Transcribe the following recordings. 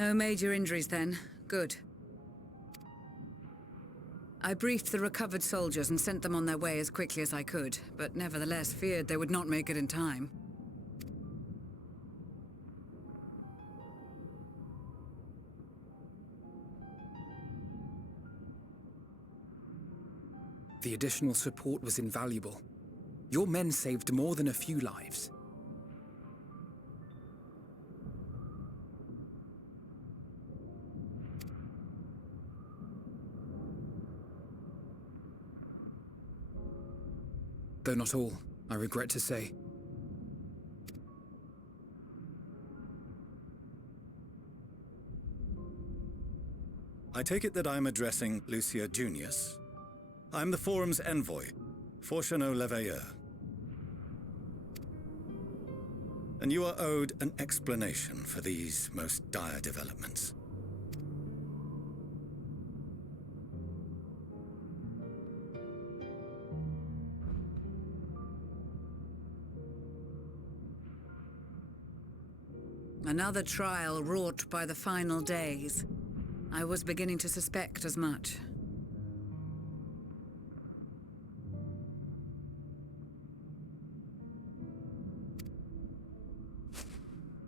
No major injuries then. Good. I briefed the recovered soldiers and sent them on their way as quickly as I could, but nevertheless feared they would not make it in time. The additional support was invaluable. Your men saved more than a few lives. Though not all, I regret to say. I take it that I'm addressing Lucia Junius. I'm the Forum's envoy, Fortuneau Leveilleur. And you are owed an explanation for these most dire developments. Another trial wrought by the final days. I was beginning to suspect as much.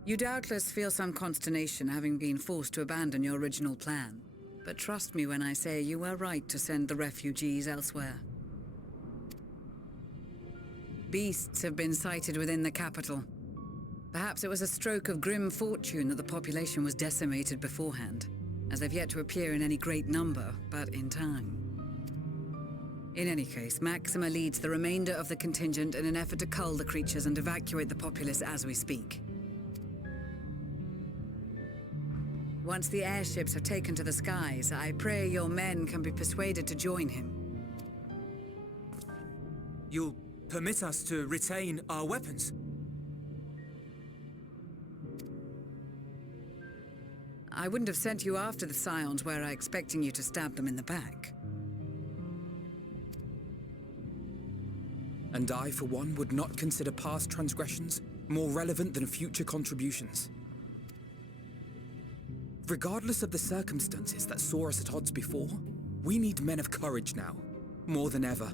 You doubtless feel some consternation having been forced to abandon your original plan. But trust me when I say you were right to send the refugees elsewhere. Beasts have been sighted within the capital. Perhaps it was a stroke of grim fortune that the population was decimated beforehand, as they've yet to appear in any great number, but in time. In any case, Maxima leads the remainder of the contingent in an effort to cull the creatures and evacuate the populace as we speak. Once the airships have taken to the skies, I pray your men can be persuaded to join him. You'll permit us to retain our weapons? I wouldn't have sent you after the Scions were I expecting you to stab them in the back. And I, for one, would not consider past transgressions more relevant than future contributions. Regardless of the circumstances that saw us at odds before, we need men of courage now, more than ever.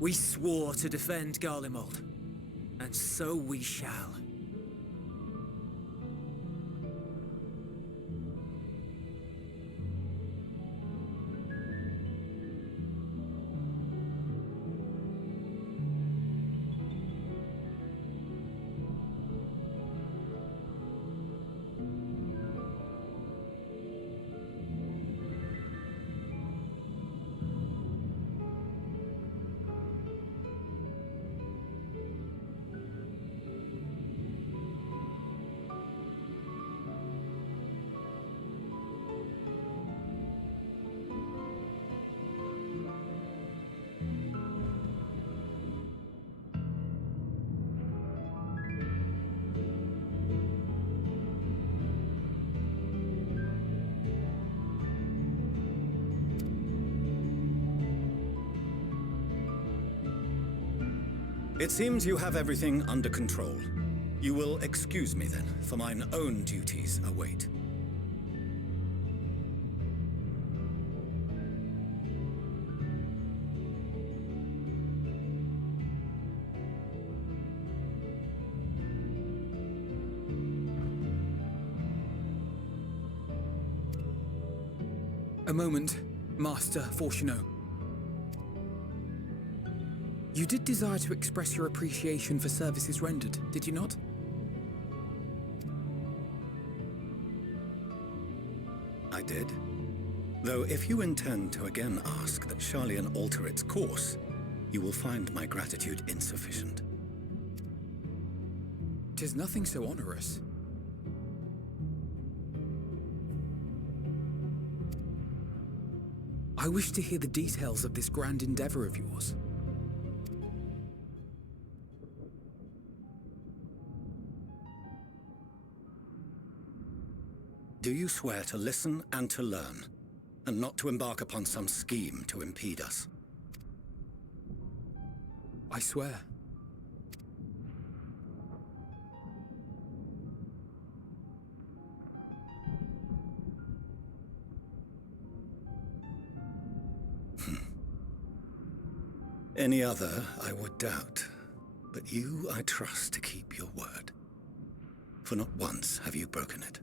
We swore to defend Garlemald, and so we shall. It seems you have everything under control. You will excuse me then, for mine own duties await. A moment, Master Fortuneau. You did desire to express your appreciation for services rendered, did you not? I did. Though if you intend to again ask that Charlian alter its course, you will find my gratitude insufficient. 'Tis nothing so onerous. I wish to hear the details of this grand endeavor of yours. Do you swear to listen and to learn, and not to embark upon some scheme to impede us? I swear. Any other I would doubt, but you I trust to keep your word. For not once have you broken it.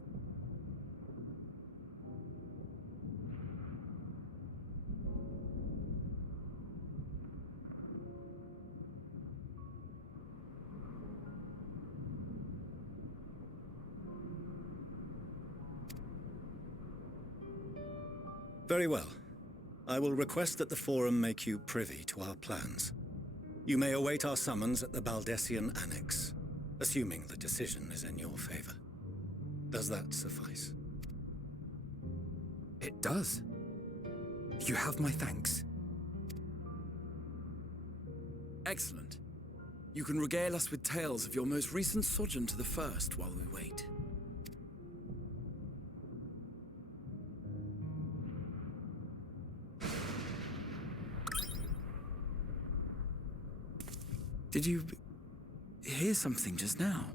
Very well. I will request that the Forum make you privy to our plans. You may await our summons at the Baldessian Annex, assuming the decision is in your favor. Does that suffice? It does. You have my thanks. Excellent. You can regale us with tales of your most recent sojourn to the First while we wait. Did you hear something just now?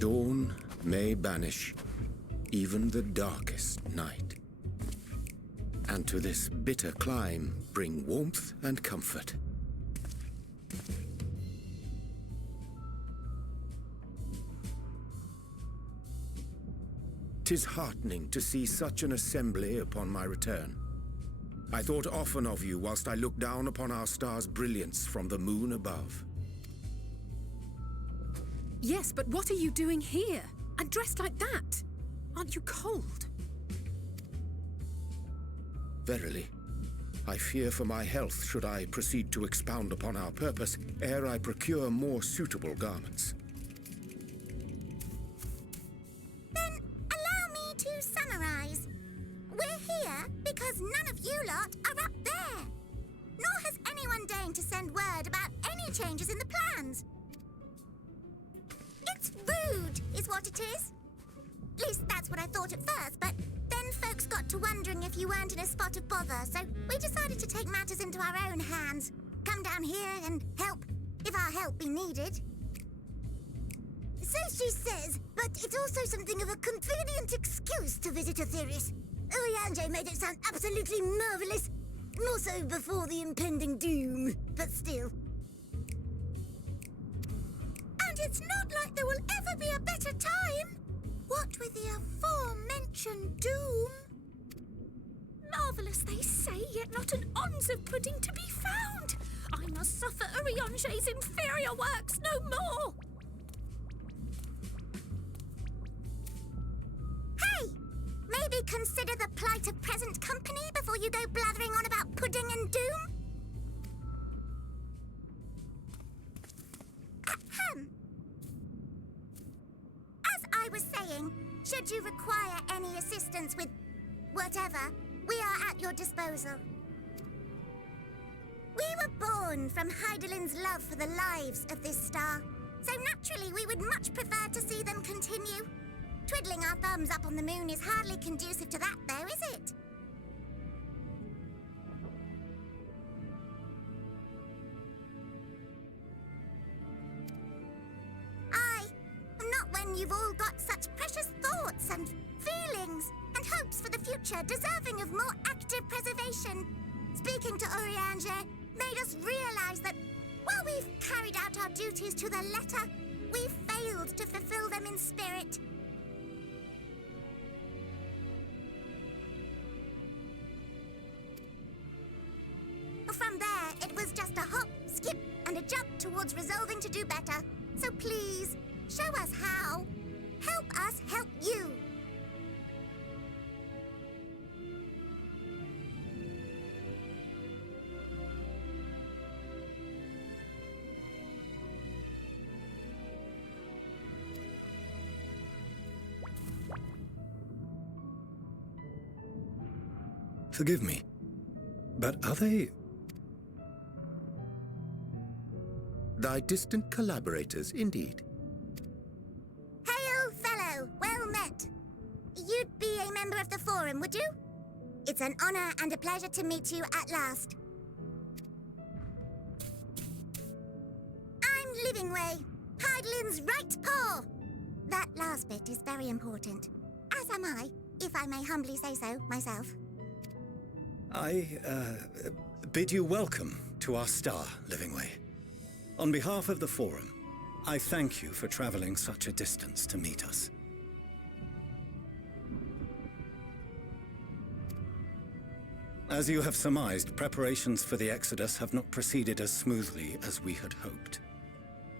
Dawn may banish even the darkest night, and to this bitter clime bring warmth and comfort. 'Tis heartening to see such an assembly upon my return. I thought often of you whilst I looked down upon our star's brilliance from the moon above. Yes, but what are you doing here? And dressed like that? Aren't you cold? Verily, I fear for my health should I proceed to expound upon our purpose ere I procure more suitable garments. Then allow me to summarize. We're here because none of you lot are up there. Nor has anyone deigned to send word about any changes in the plans. It's rude, is what it is. At least that's what I thought at first, but then folks got to wondering if you weren't in a spot of bother, so we decided to take matters into our own hands. Come down here and help, if our help be needed. So she says, but it's also something of a convenient excuse to visit Aetherius. Urianger made it sound absolutely marvelous. More so before the impending doom, but still. And it's not like there will ever be a better time. What with the aforementioned doom? Marvellous, they say, yet not an ounce of pudding to be found. I must suffer Urianger's inferior works no more. Hey! Maybe consider the plight of present company before you go blathering on about pudding and doom? Ahem. As I was saying, should you require any assistance with whatever, we are at your disposal. We were born from Hydaelyn's love for the lives of this star, so naturally we would much prefer to see them continue. Twiddling our thumbs up on the moon is hardly conducive to that, though, is it? imagine you've all got such precious thoughts and feelings and hopes for the future deserving of more active preservation. Speaking to Urianger made us realize that while we've carried out our duties to the letter, we've failed to fulfill them in spirit. From there, it was just a hop, skip, and a jump towards resolving to do better. So please, show us how. Help us help you. Forgive me, but are they... Thy distant collaborators, indeed. Hail, fellow! Well met. You'd be a member of the Forum, would you? It's an honor and a pleasure to meet you at last. I'm Livingway, Hydelin's right paw. That last bit is very important. As am I, if I may humbly say so myself. I bid you welcome to our star, Livingway. On behalf of the Forum, I thank you for traveling such a distance to meet us. As you have surmised, preparations for the Exodus have not proceeded as smoothly as we had hoped.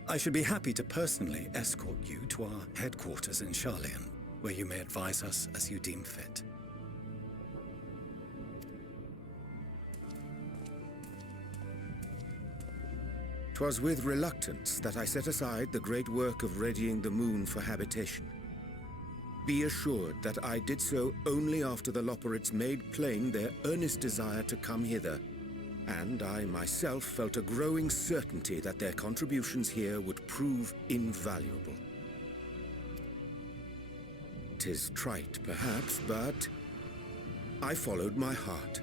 I should be happy to personally escort you to our headquarters in Sharlayan, where you may advise us as you deem fit. 'Twas with reluctance that I set aside the great work of readying the moon for habitation. Be assured that I did so only after the Loperids made plain their earnest desire to come hither, and I myself felt a growing certainty that their contributions here would prove invaluable. 'Tis trite, perhaps, but I followed my heart.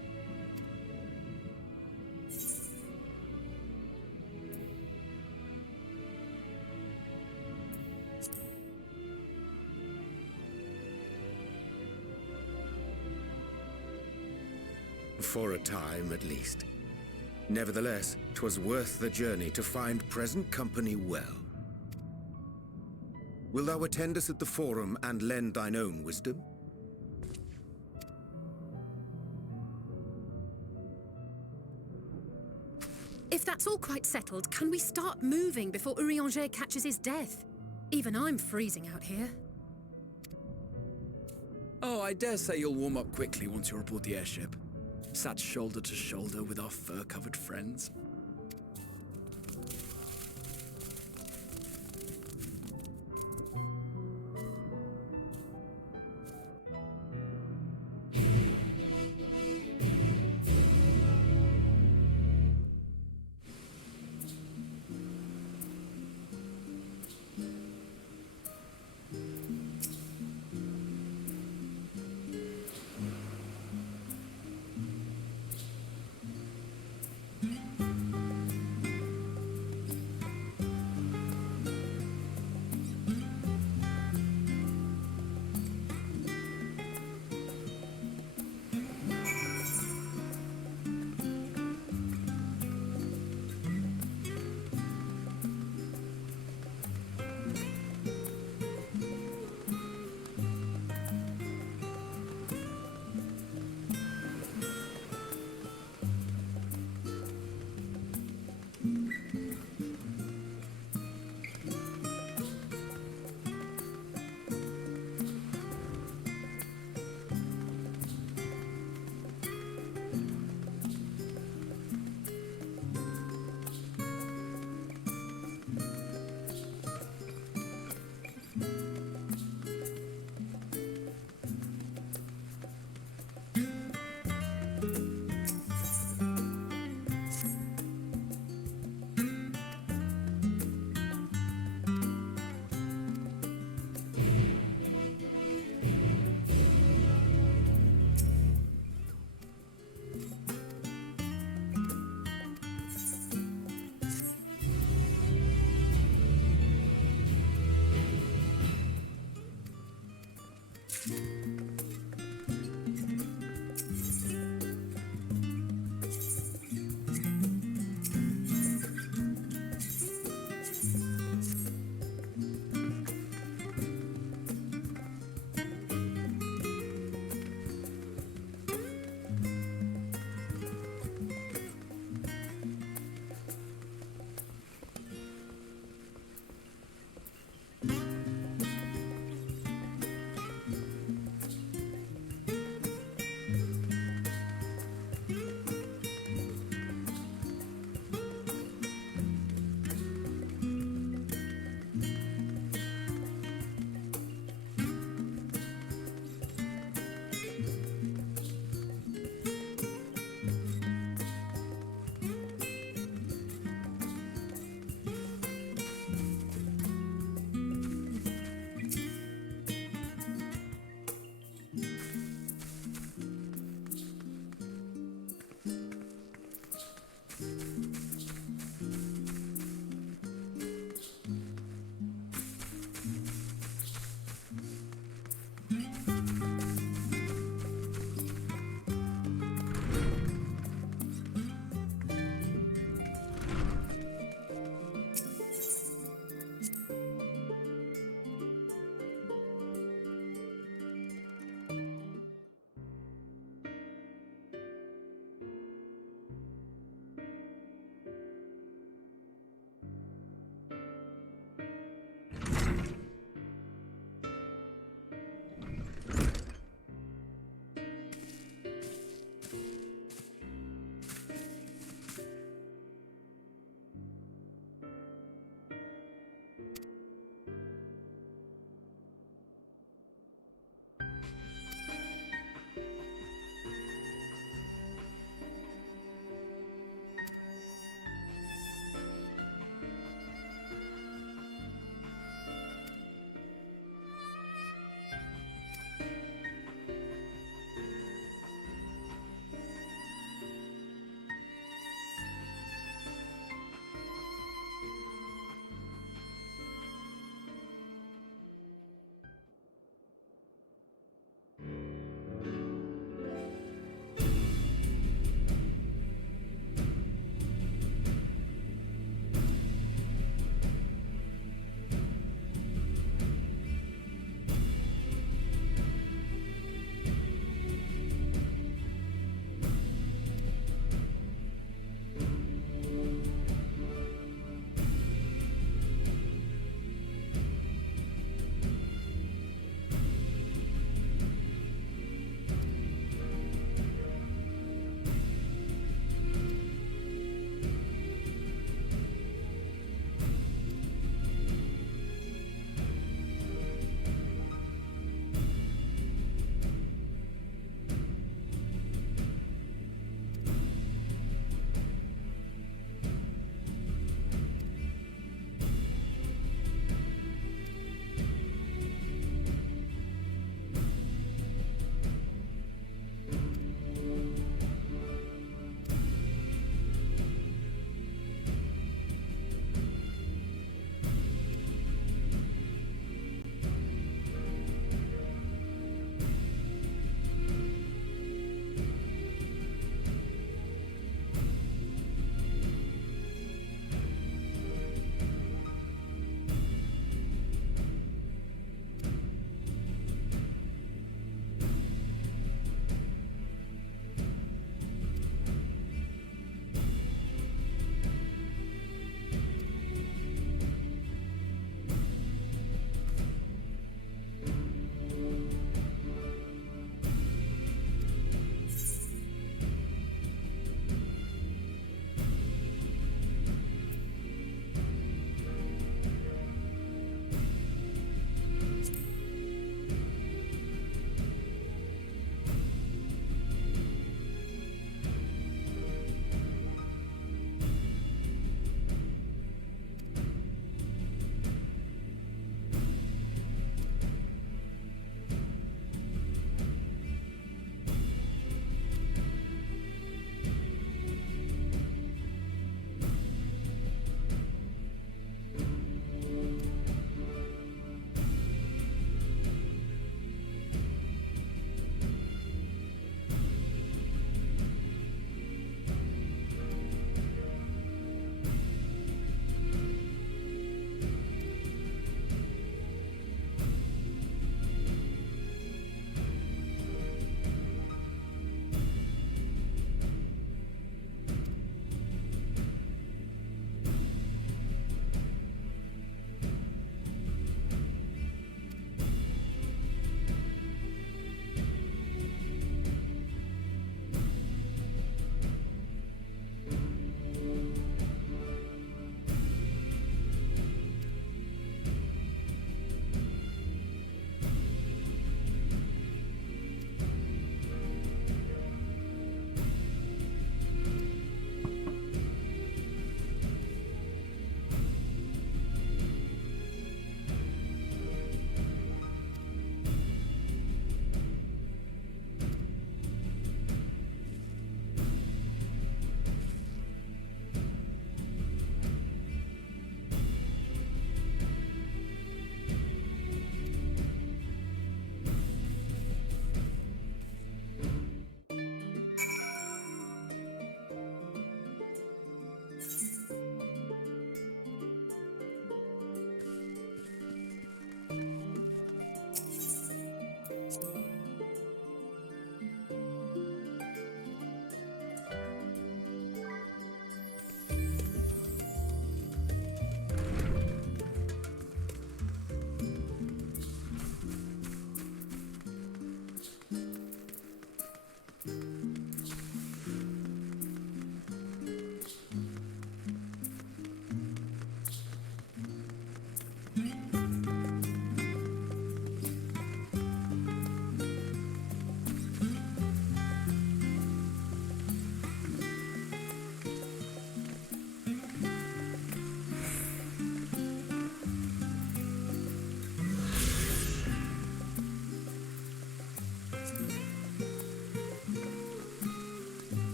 For a time, at least. Nevertheless, 'twas worth the journey to find present company well. Will thou attend us at the Forum and lend thine own wisdom? If that's all quite settled, can we start moving before Urianger catches his death? Even I'm freezing out here. Oh, I dare say you'll warm up quickly once you're aboard the airship. Sat shoulder to shoulder with our fur-covered friends.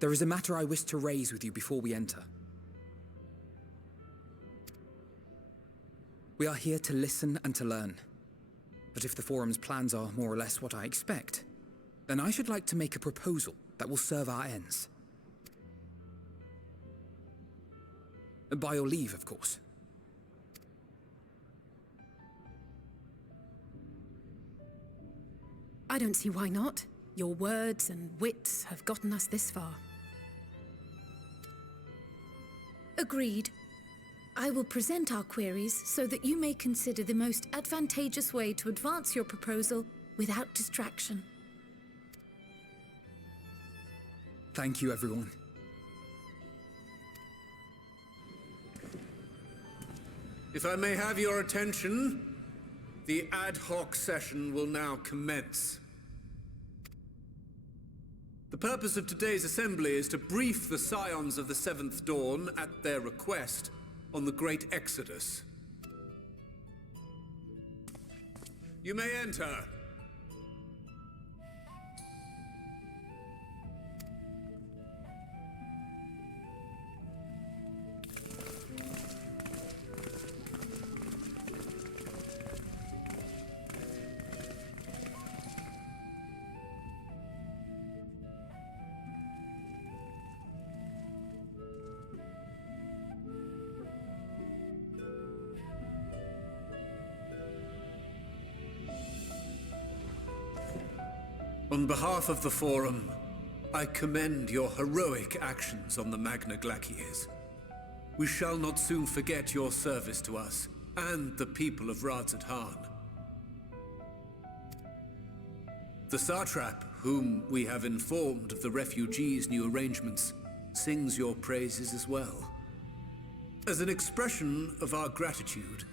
There is a matter I wish to raise with you before we enter. We are here to listen and to learn. But if the Forum's plans are more or less what I expect, then I should like to make a proposal that will serve our ends. By your leave, of course. I don't see why not. Your words and wits have gotten us this far. Agreed. I will present our queries so that you may consider the most advantageous way to advance your proposal without distraction. Thank you, everyone. If I may have your attention, the ad hoc session will now commence. The purpose of today's assembly is to brief the Scions of the Seventh Dawn at their request on the Great Exodus. You may enter. On behalf of the Forum, I commend your heroic actions on the Magna Glaciers. We shall not soon forget your service to us and the people of Radzadhan. The Satrap, whom we have informed of the refugees' new arrangements, sings your praises as well. As an expression of our gratitude,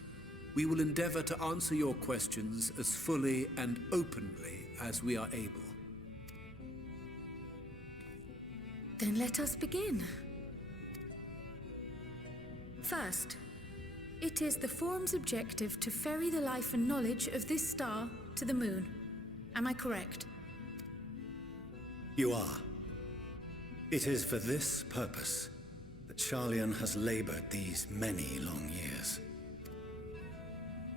we will endeavor to answer your questions as fully and openly as we are able. Then let us begin. First, it is the Forum's objective to ferry the life and knowledge of this star to the moon. Am I correct? You are. It is for this purpose that Sharlayan has labored these many long years.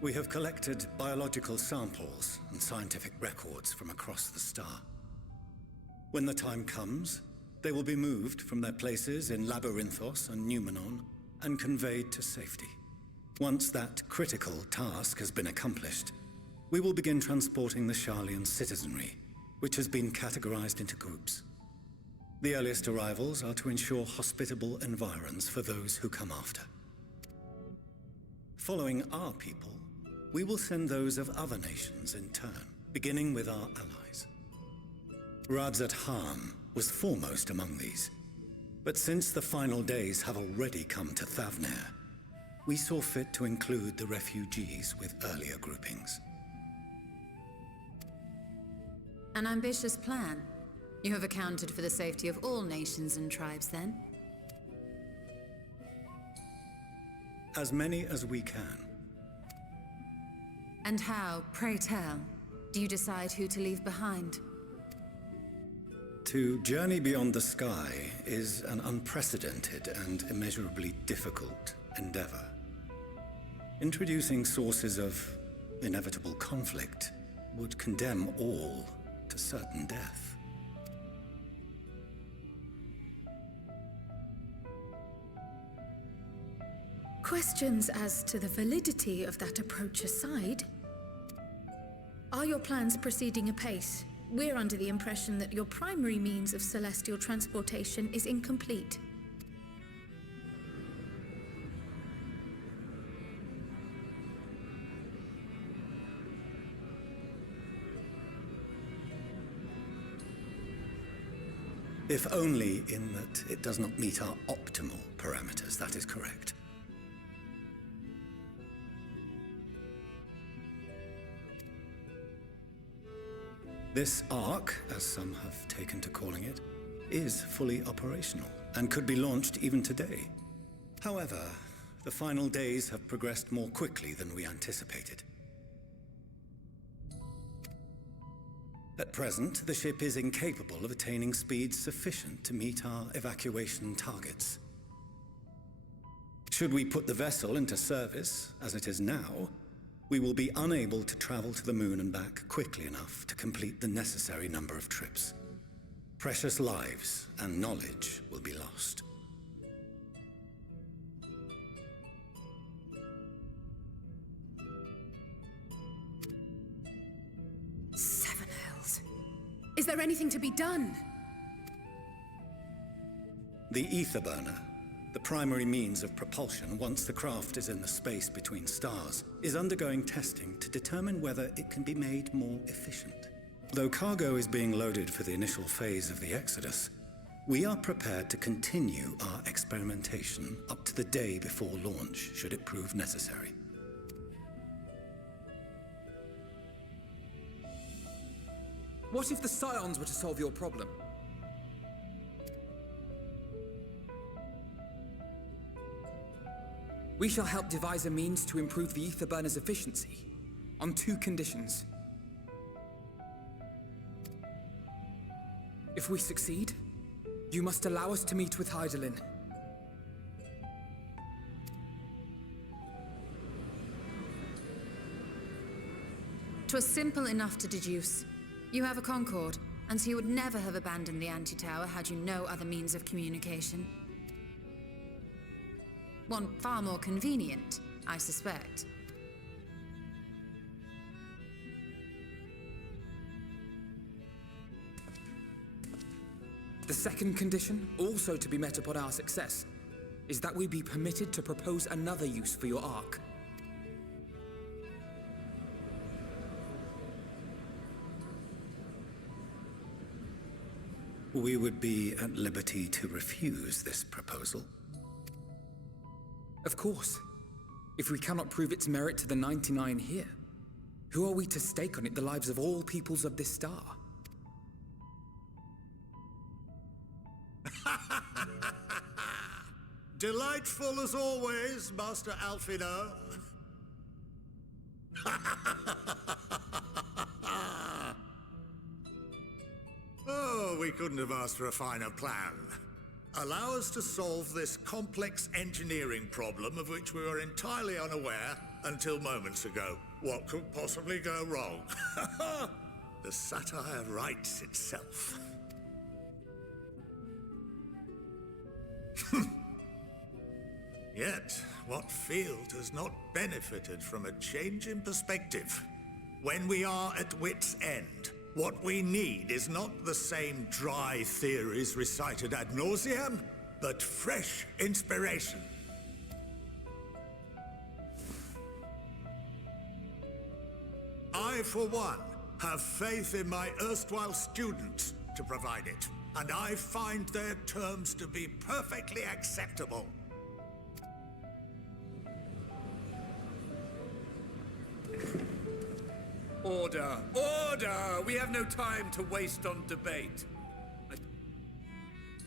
We have collected biological samples and scientific records from across the star. When the time comes, they will be moved from their places in Labyrinthos and Numenon and conveyed to safety. Once that critical task has been accomplished, we will begin transporting the Sharlayan citizenry, which has been categorized into groups. The earliest arrivals are to ensure hospitable environs for those who come after. Following our people, we will send those of other nations in turn, beginning with our allies. Radzadhan was foremost among these, but since the final days have already come to Thavnair, we saw fit to include the refugees with earlier groupings. An ambitious plan. You have accounted for the safety of all nations and tribes, then? As many as we can. And how, pray tell, do you decide who to leave behind? To journey beyond the sky is an unprecedented and immeasurably difficult endeavor. Introducing sources of inevitable conflict would condemn all to certain death. Questions as to the validity of that approach aside, are your plans proceeding apace? We're under the impression that your primary means of celestial transportation is incomplete. If only in that it does not meet our optimal parameters, that is correct. This Ark, as some have taken to calling it, is fully operational and could be launched even today. However, the final days have progressed more quickly than we anticipated. At present, the ship is incapable of attaining speeds sufficient to meet our evacuation targets. Should we put the vessel into service, as it is now, we will be unable to travel to the moon and back quickly enough to complete the necessary number of trips. Precious lives and knowledge will be lost. Seven hells. Is there anything to be done? The ether burner, the primary means of propulsion once the craft is in the space between stars, is undergoing testing to determine whether it can be made more efficient. Though cargo is being loaded for the initial phase of the Exodus, we are prepared to continue our experimentation up to the day before launch, should it prove necessary. What if the Scions were to solve your problem? We shall help devise a means to improve the ether burner's efficiency, on 2 conditions. If we succeed, you must allow us to meet with Hydaelyn. 'Twas simple enough to deduce. You have a Concord, and so you would never have abandoned the anti-tower had you no other means of communication. One far more convenient, I suspect. The second condition, also to be met upon our success, is that we be permitted to propose another use for your Ark. We would be at liberty to refuse this proposal. Of course. If we cannot prove its merit to the 99 here, who are we to stake on it the lives of all peoples of this star? Delightful as always, Master Alfino. Oh, we couldn't have asked for a finer plan. Allow us to solve this complex engineering problem of which we were entirely unaware until moments ago. What could possibly go wrong? The satire writes itself. Yet, what field has not benefited from a change in perspective? When we are at wit's end, what we need is not the same dry theories recited ad nauseam, but fresh inspiration. I, for one, have faith in my erstwhile students to provide it, and I find their terms to be perfectly acceptable. Order! Order! We have no time to waste on debate.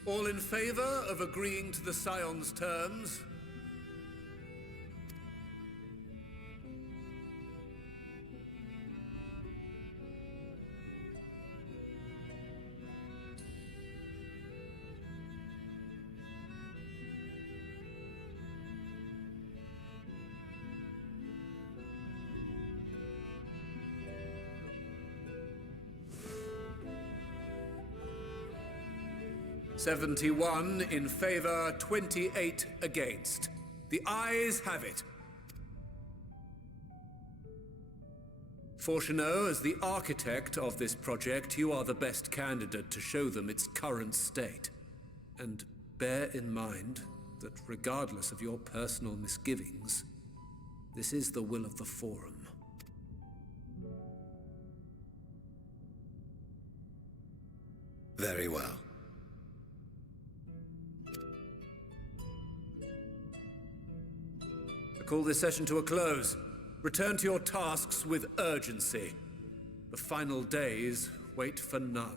All in favor of agreeing to the Scion's terms? "71 in favor, 28 against. The ayes have it. Fortuneau, as the architect of this project, you are the best candidate to show them its current state. And bear in mind that regardless of your personal misgivings, this is the will of the Forum. Very well. I call this session to a close. Return to your tasks with urgency. The final days wait for none.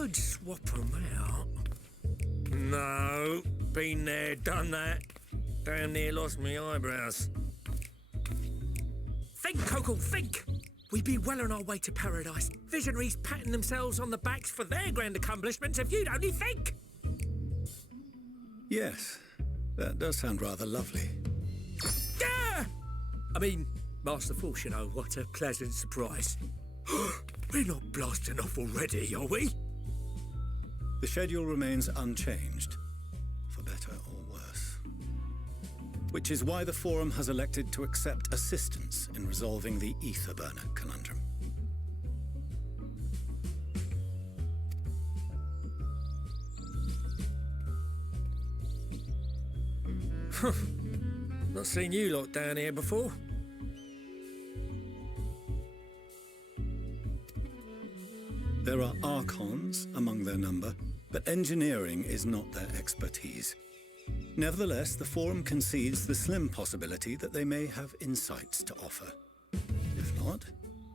could swap them out. No, been there, done that. Damn near lost me eyebrows. Think, Coco, think! We'd be well on our way to paradise. Visionaries patting themselves on the backs for their grand accomplishments if you'd only think! Yes, that does sound rather lovely. Yeah! I mean, masterful, you know, what a pleasant surprise. We're not blasting off already, are we? The schedule remains unchanged, for better or worse. Which is why the Forum has elected to accept assistance in resolving the ether burner conundrum. Not seen you lot down here before. There are Archons among their number, but engineering is not their expertise. Nevertheless, the Forum concedes the slim possibility that they may have insights to offer. If not,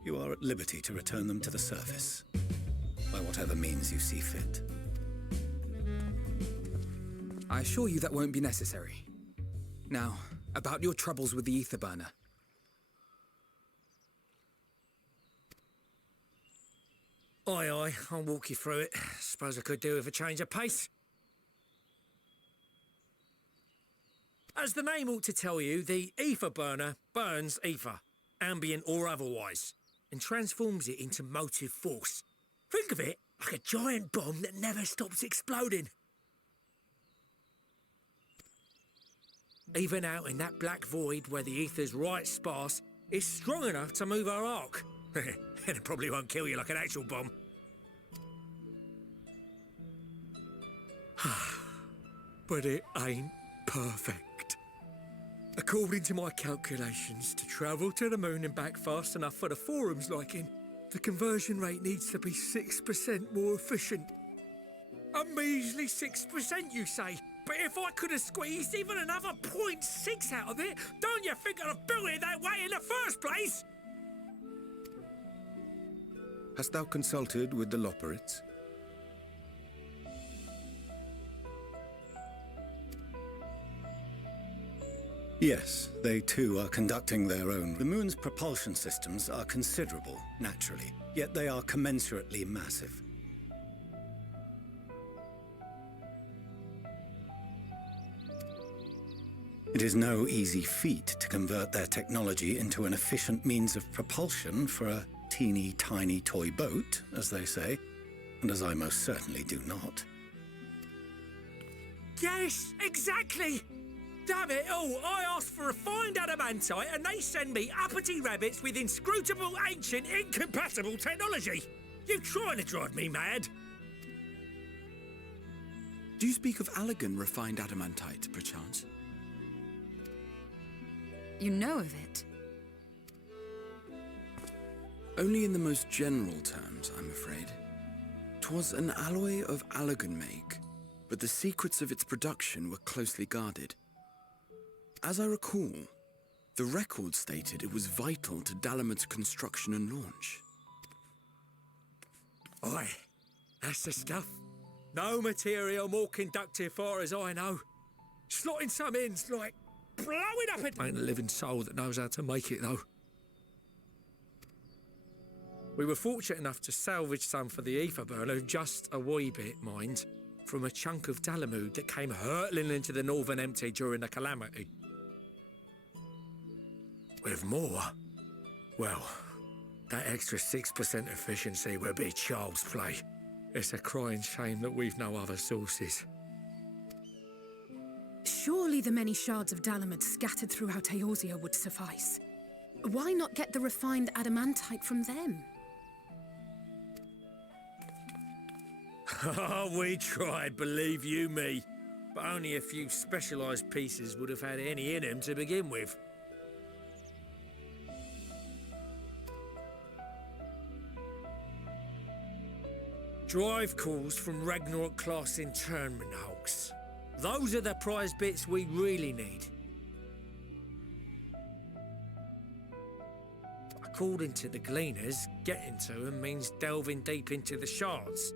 you are at liberty to return them to the surface, by whatever means you see fit. I assure you that won't be necessary. Now, about your troubles with the ether burner. Aye, aye, I'll walk you through it. Suppose I could do with a change of pace. As the name ought to tell you, the ether burner burns ether, ambient or otherwise, and transforms it into motive force. Think of it like a giant bomb that never stops exploding. Even out in that black void where the ether's right sparse, it's strong enough to move our arc. And it probably won't kill you like an actual bomb. But it ain't perfect. According to my calculations, to travel to the moon and back fast enough for the Forum's liking, the conversion rate needs to be 6% more efficient. A measly 6%, you say? But if I could have squeezed even another 0.6 out of it, don't you think I'd have built it that way in the first place? Hast thou consulted with the Loperites? Yes, they too are conducting their own. The moon's propulsion systems are considerable, naturally, yet they are commensurately massive. It is no easy feat to convert their technology into an efficient means of propulsion for a teeny tiny toy boat, as they say, and as I most certainly do not. Yes, exactly! Damn it all, I asked for refined adamantite and they send me uppity rabbits with inscrutable, ancient, incompatible technology! You're trying to drive me mad! Do you speak of Allegan refined adamantite, perchance? You know of it? Only in the most general terms, I'm afraid. 'Twas an alloy of Allegan make, but the secrets of its production were closely guarded. As I recall, the record stated it was vital to Dalamit's construction and launch. Aye, that's the stuff. No material more conductive far as I know. Slotting some ends like blowing up it. Ain't a living soul that knows how to make it though. We were fortunate enough to salvage some for the ether burner, just a wee bit, mind, from a chunk of Dalamud that came hurtling into the Northern Empty during the calamity. With more, well, that extra 6% efficiency will be child's play. It's a crying shame that we've no other sources. Surely the many shards of Dalamud scattered throughout Eorzea would suffice. Why not get the refined adamantite from them? We tried, believe you me. But only a few specialised pieces would have had any in them to begin with. Drive calls from Ragnarok-class internment hulks. Those are the prize bits we really need. According to the Gleaners, getting to them means delving deep into the shards.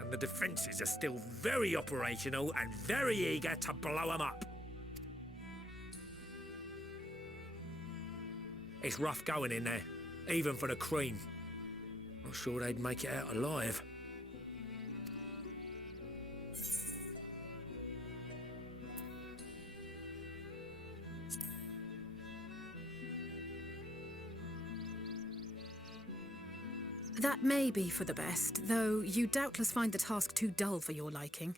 And and the defences are still very operational and very eager to blow them up. It's rough going in there, even for the cream. Not sure they'd make it out alive. That may be for the best, though you doubtless find the task too dull for your liking.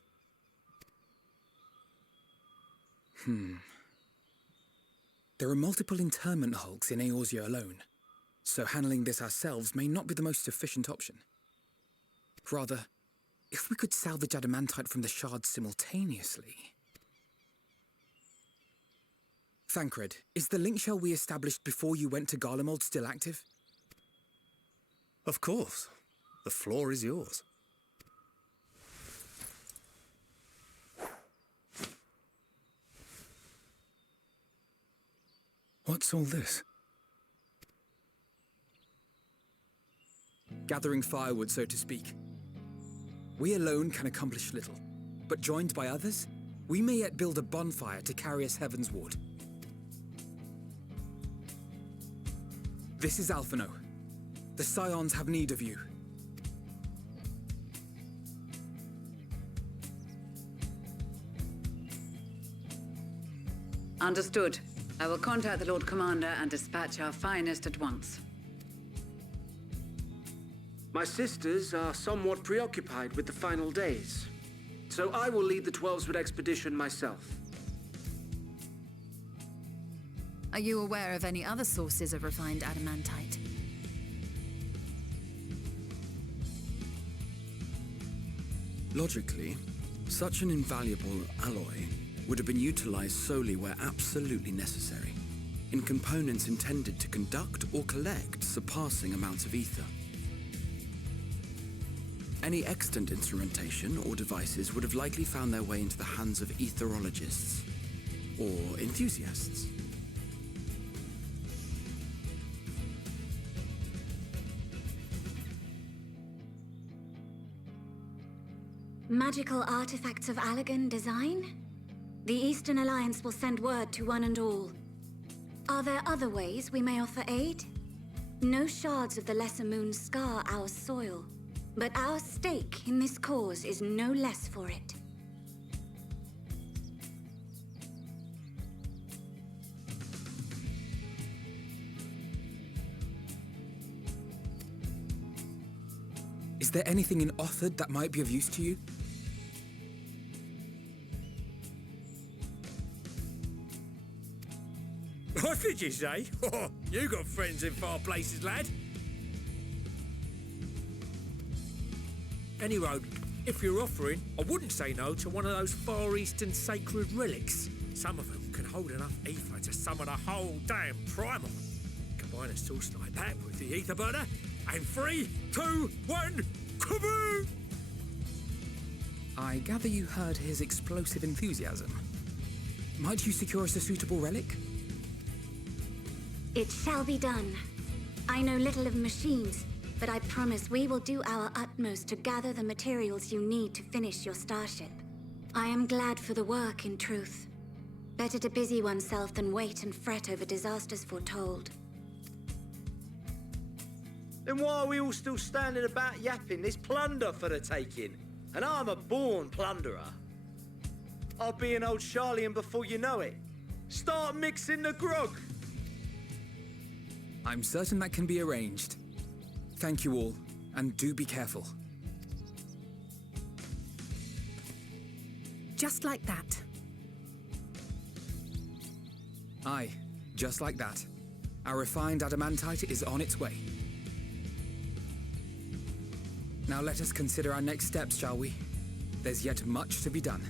There are multiple internment hulks in Eorzea alone, so handling this ourselves may not be the most efficient option. Rather, if we could salvage adamantite from the shards simultaneously... Thancred, is the link shell we established before you went to Garlemald still active? Of course. The floor is yours. What's all this? Gathering firewood, so to speak. We alone can accomplish little, but joined by others, we may yet build a bonfire to carry us heavensward. This is Alphino. The Scions have need of you. Understood. I will contact the Lord Commander and dispatch our finest at once. My sisters are somewhat preoccupied with the final days, so I will lead the Twelveswood expedition myself. Are you aware of any other sources of refined adamantite? Logically, such an invaluable alloy would have been utilized solely where absolutely necessary, in components intended to conduct or collect surpassing amounts of ether. Any extant instrumentation or devices would have likely found their way into the hands of etherologists or enthusiasts. Magical artifacts of Allagan design? The Eastern Alliance will send word to one and all. Are there other ways we may offer aid? No shards of the Lesser Moon scar our soil, but our stake in this cause is no less for it. Is there anything in Othard that might be of use to you? What did you say? Oh, you got friends in far places, lad. Anyway, if you're offering, I wouldn't say no to one of those Far Eastern sacred relics. Some of them can hold enough ether to summon a whole damn primal. Combine a source like that with the ether burner, and 3, 2, 1, kaboom! I gather you heard his explosive enthusiasm. Might you secure us a suitable relic? It shall be done. I know little of machines, but I promise we will do our utmost to gather the materials you need to finish your starship. I am glad for the work, in truth. Better to busy oneself than wait and fret over disasters foretold. Then why are we all still standing about yapping? There's plunder for the taking, and I'm a born plunderer. I'll be an old Charlian before you know it. Start mixing the grog. I'm certain that can be arranged. Thank you all, and do be careful. Just like that. Aye, just like that. Our refined adamantite is on its way. Now let us consider our next steps, shall we? There's yet much to be done.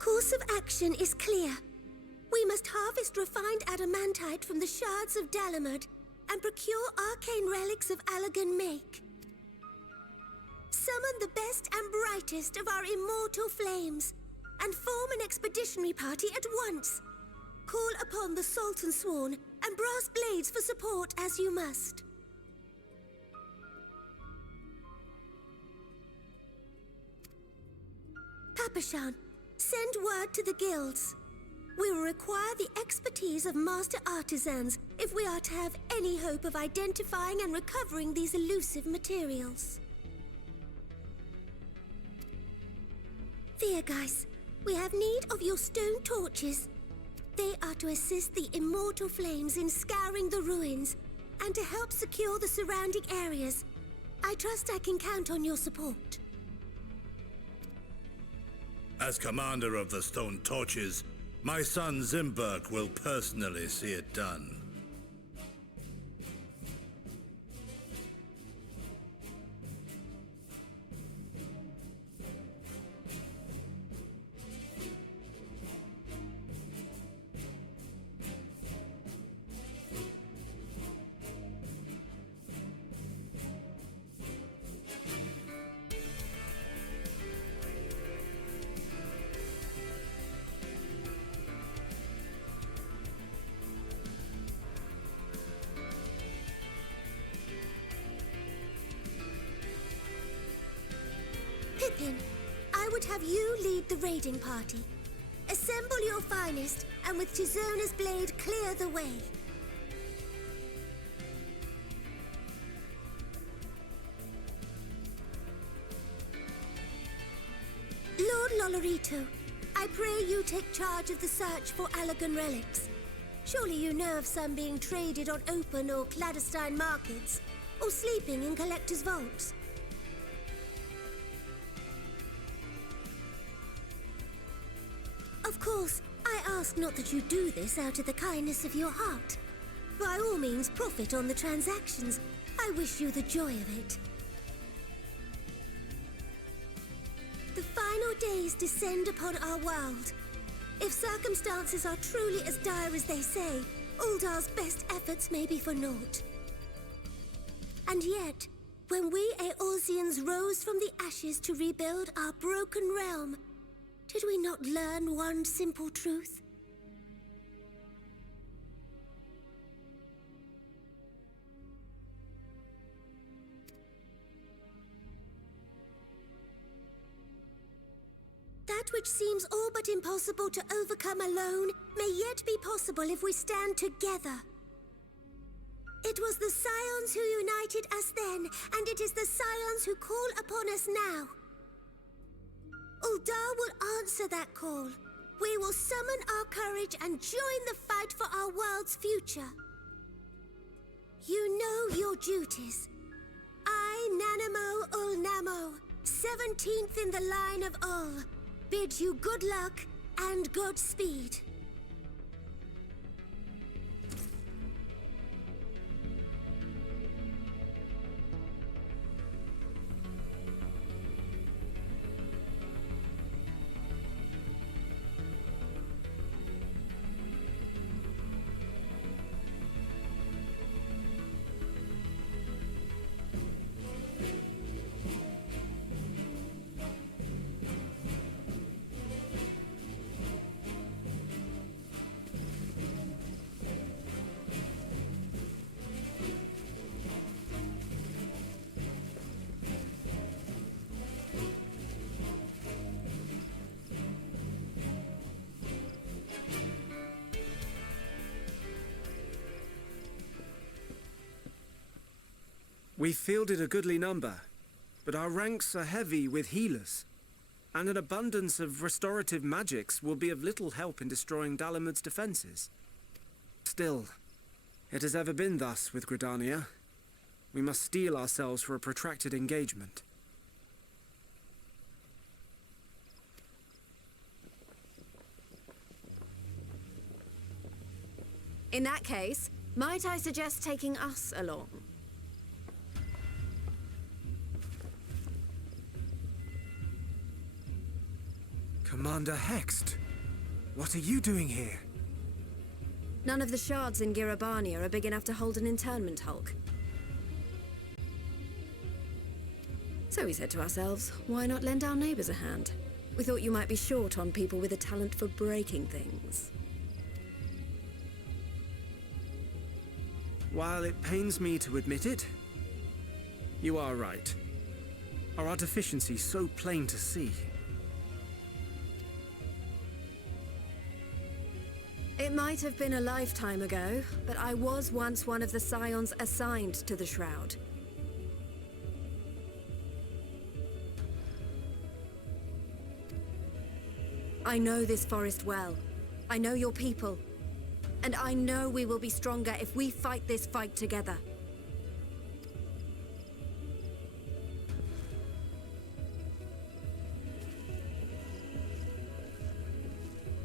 course of action is clear. We must harvest refined adamantite from the shards of Dalamud and procure arcane relics of Allagan make. Summon the best and brightest of our immortal flames and form an expeditionary party at once. Call upon the Sultan Sworn and Brass Blades for support as you must. Papashan, send word to the guilds. We will require the expertise of master artisans if we are to have any hope of identifying and recovering these elusive materials. Viergeist, we have need of your stone torches. They are to assist the immortal flames in scouring the ruins and to help secure the surrounding areas. I trust I can count on your support. As commander of the Stone Torches, my son Zimberg will personally see it done. Pippin, I would have you lead the raiding party. Assemble your finest, and with Tizona's blade clear the way. Lord Lolorito, I pray you take charge of the search for Allagan relics. Surely you know of some being traded on open or clandestine markets, or sleeping in collectors' vaults. Of course, I ask not that you do this out of the kindness of your heart. By all means, profit on the transactions. I wish you the joy of it. The final days descend upon our world. If circumstances are truly as dire as they say, Uldar's best efforts may be for naught. And yet, when we Eorzeans rose from the ashes to rebuild our broken realm, did we not learn one simple truth? That which seems all but impossible to overcome alone may yet be possible if we stand together. It was the Scions who united us then, and it is the Scions who call upon us now. Uldar will answer that call. We will summon our courage and join the fight for our world's future. You know your duties. I, Nanamo Ulnamo, 17th in the line of Ul, bid you good luck and Godspeed. We've fielded a goodly number, but our ranks are heavy with healers, and an abundance of restorative magics will be of little help in destroying Dalamud's defenses. Still, it has ever been thus with Gridania. We must steel ourselves for a protracted engagement. In that case, might I suggest taking us along? Commander Hext, what are you doing here? None of the shards in Girabania are big enough to hold an internment hulk. So we said to ourselves, why not lend our neighbors a hand? We thought you might be short on people with a talent for breaking things. While it pains me to admit it, you are right. Our deficiencies so plain to see. It might have been a lifetime ago, but I was once one of the scions assigned to the Shroud. I know this forest well. I know your people. And I know we will be stronger if we fight this fight together.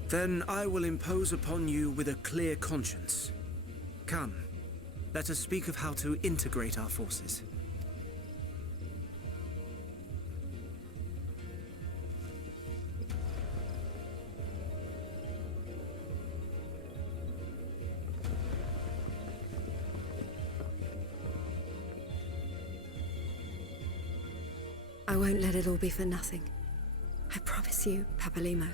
Then I will impose upon you with a clear conscience. Come, let us speak of how to integrate our forces. I won't let it all be for nothing. I promise you, Papalimo.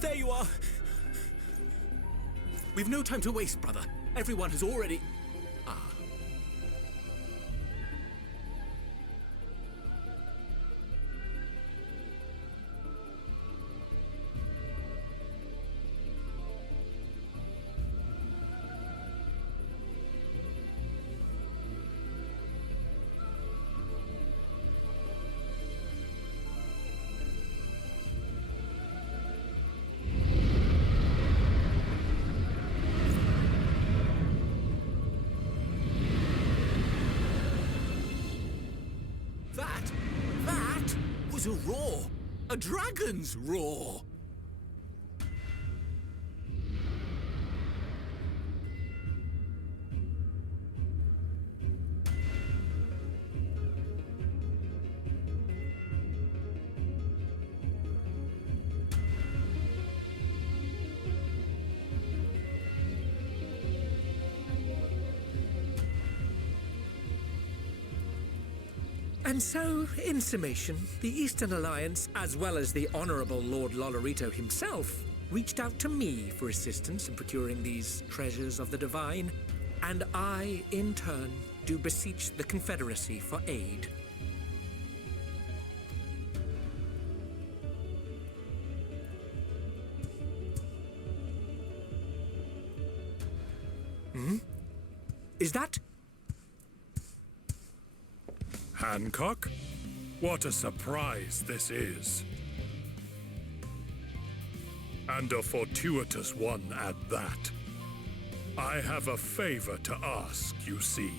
There you are! We've no time to waste, brother. Everyone has already... Ah. That was a roar! A dragon's roar! And so, in summation, the Eastern Alliance, as well as the Honourable Lord Lolorito himself, reached out to me for assistance in procuring these treasures of the divine, and I, in turn, do beseech the Confederacy for aid. Is that... Hancock? What a surprise this is. And a fortuitous one at that. I have a favor to ask, you see.